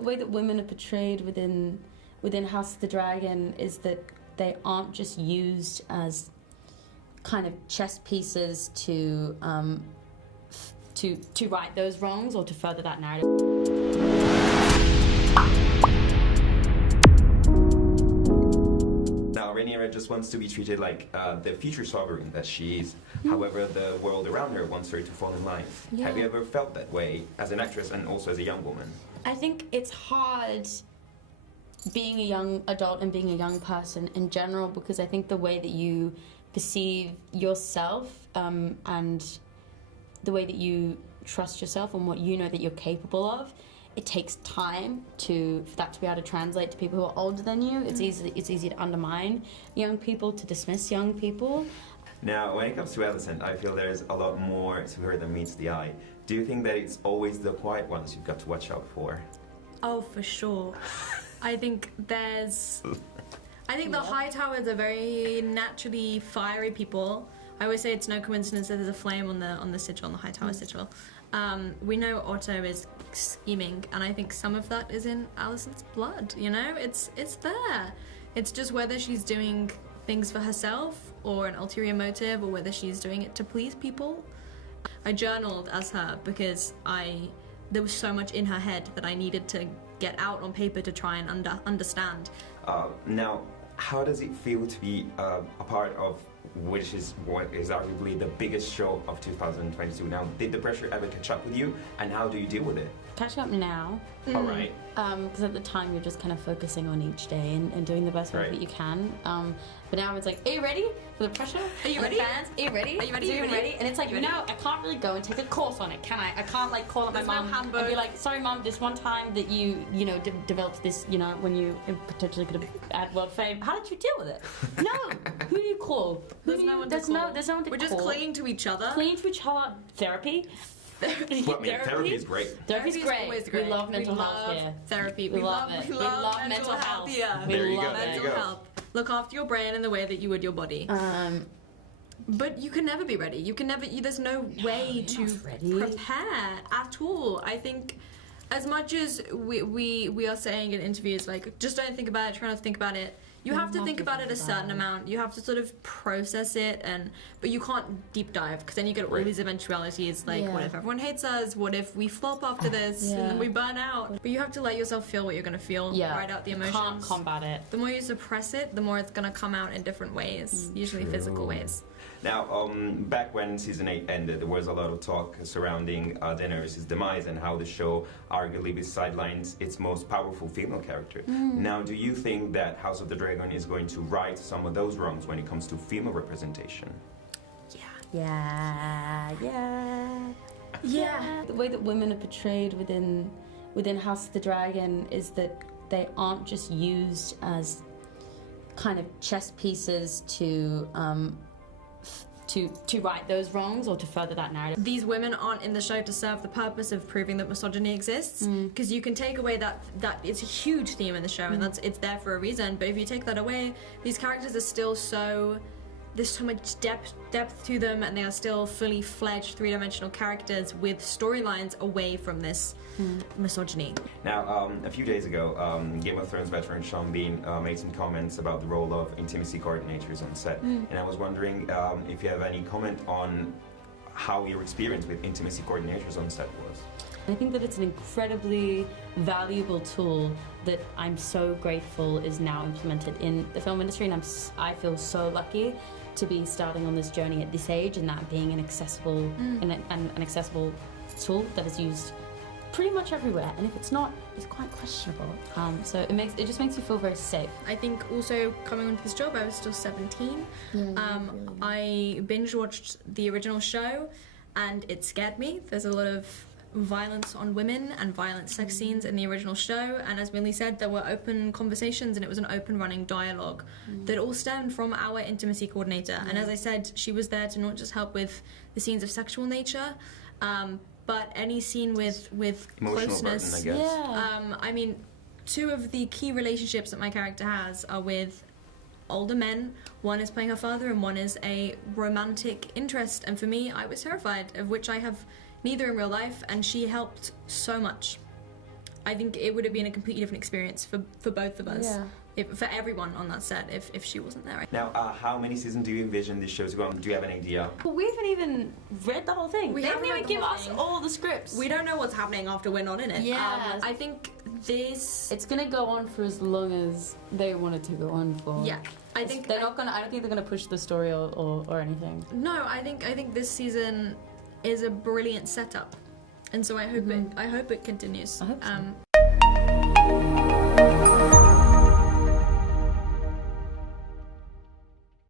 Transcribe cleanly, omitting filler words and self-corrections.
the way that women are portrayed within House of the Dragon is that they aren't just used as kind of chess pieces to right those wrongs or to further that narrative. Now, Rhaenyra just wants to be treated like the future sovereign that she is. However, the world around her wants her to fall in line. Yeah. Have you ever felt that way as an actress and also as a young woman? I think it's hard being a young adult and being a young person in general, because I think the way that you perceive yourself and the way that you trust yourself and what you know that you're capable of, it takes time for that to be able to translate to people who are older than you. It's easy to undermine young people, to dismiss young people. Now, when it comes to Alicent, I feel there's a lot more to her than meets the eye. Do you think that it's always the quiet ones you've got to watch out for? Oh, for sure. I think the Hightowers are very naturally fiery people. I always say it's no coincidence that there's a flame on the sigil, on the Hightower sigil. We know Otto is scheming, and I think some of that is in Alicent's blood. You know, it's there. It's just whether she's doing things for herself or an ulterior motive, or whether she's doing it to please people. I journaled as her because there was so much in her head that I needed to get out on paper to try and understand. Now, how does it feel to be a part of which is what is arguably the biggest show of 2022? Now, did the pressure ever catch up with you, and how do you deal with it? Catching up now. All right. Because at the time you're just kind of focusing on each day and doing the best work that you can. But now it's like, are you ready for the pressure? Are you ready? Fans? Are you ready? Are you ready? Are you ready? And it's like, no, I can't really go and take a course on it, can I? I can't like call up my mum and be like, sorry mum, this one time that you developed this, when you potentially could have had world fame. How did you deal with it? No. Who do you call? There's no one to call. There's no one to call. We're just clinging to each other. Clinging to each other. Therapy. Well, I mean, therapy is great. Therapy's great. We love mental health here. Therapy. We love it. We love mental health here. There you We go. love mental health. Look after your brain in the way that you would your body. But you can never be ready. You can never. There's no way to prepare at all. I think, as much as we are saying in interviews, like, just don't think about it. Try not to think about it. You have to think about it a certain amount. You have to sort of process it, but you can't deep dive, because then you get all these eventualities, like, what if everyone hates us? What if we flop after this and then we burn out? But you have to let yourself feel what you're going to feel, write out the emotions. You can't combat it. The more you suppress it, the more it's going to come out in different ways, usually physical ways. Now, back when season 8 ended, there was a lot of talk surrounding Daenerys' demise and how the show arguably sidelines its most powerful female character. Now, do you think that House of the Dragon is going to right some of those wrongs when it comes to female representation? Yeah. The way that women are portrayed within House of the Dragon is that they aren't just used as kind of chess pieces to right those wrongs or to further that narrative. These women aren't in the show to serve the purpose of proving that misogyny exists, because you can take away that it's a huge theme in the show, and it's there for a reason. But if you take that away, these characters are still there's so much depth to them, and they are still fully fledged three-dimensional characters with storylines away from this misogyny. Now, a few days ago, Game of Thrones veteran Sean Bean made some comments about the role of intimacy coordinators on set, and I was wondering if you have any comment on how your experience with intimacy coordinators on set was. I think that it's an incredibly valuable tool that I'm so grateful is now implemented in the film industry, and I feel so lucky to be starting on this journey at this age, and that being an accessible an accessible tool that is used pretty much everywhere, and if it's not, it's quite questionable. So it just makes you feel very safe. I think also coming onto this job, I was still 17. I binge watched the original show, and it scared me. There's a lot of violence on women and violent sex scenes in the original show, and as Millie said, there were open conversations, and it was an open running dialogue that all stemmed from our intimacy coordinator. And as I said, she was there to not just help with the scenes of sexual nature, but any scene with emotional closeness. burden, I guess. I mean, two of the key relationships that my character has are with older men. One is playing her father, and one is a romantic interest. And for me, I was terrified, of which I have neither in real life, and she helped so much. I think it would have been a completely different experience for both of us. Yeah. For everyone on that set, if she wasn't there. Now, how many seasons do you envision this show to go on? Do you have an idea? But we haven't even read the whole thing. We They haven't didn't even read the give whole us thing. all the scripts. We don't know what's happening after we're not in it. Yeah. I think this. It's gonna go on for as long as they want it to go on for. Yeah. I think they're not gonna. I don't think they're gonna push the story or anything. No, I think this season is a brilliant setup, and so I hope it continues. I hope so.